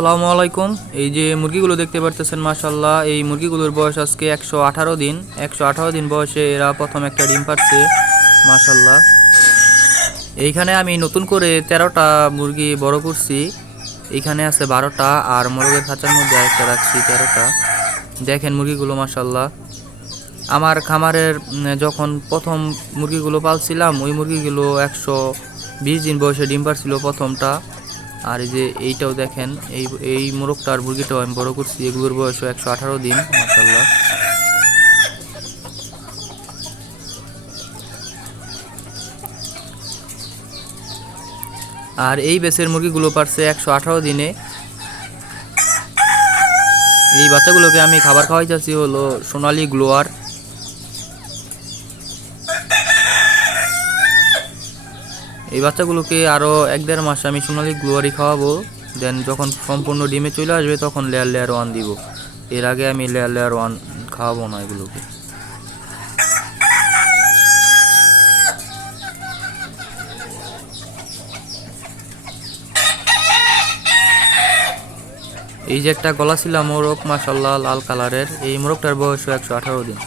আসসালামু আলাইকুম। এই যে মুরগিগুলো দেখতে পারতেছেন, মাশাল্লাহ এই মুরগিগুলোর বয়স আজকে 118 দিন। 118 দিন বয়সে এরা প্রথম একটা ডিম পারছে, মাশাল্লাহ। এইখানে আমি নতুন করে 13টা মুরগি বড় করছি। এইখানে আছে 12টা, আর মোরগের খাঁচার মধ্যে আরেকটা রাখছি 13টা। দেখেন মুরগিগুলো, মাশাল্লাহ। আমার খামারের যখন প্রথম মুরগিগুলো পালছিলাম, ওই মুরগিগুলো 120 দিন বয়সে ডিম পারছিল প্রথমটা। আর এই যে এইটাও দেখেন, এই এই মোরগটার মুরগিটাও আমি বড় করছি, এগুলোর বয়স 118 দিন, মাশাল্লাহ। আর এই বেসের মুরগিগুলো পারছে 118 দিনে। এই বাচ্চাগুলোকে আমি খাবার খাওয়াইতেছি হলো সোনালি গ্লোয়ার। এই বাচ্চাগুলোকে আরও 1-1.5 মাস আমি সোনালি গ্লোয়ারই খাওয়াবো। দেন যখন সম্পূর্ণ ডিমে চলে আসবে তখন লেয়ার লেয়ার ওয়ান দিব। এর আগে আমি লেয়ার লেয়ার ওয়ান খাওয়াবো না এগুলোকে। এই যে একটা গলা ছিল মোরগ, মাশাল্লাহ, লাল কালারের, এই মোরগটার বয়স 118 দিন।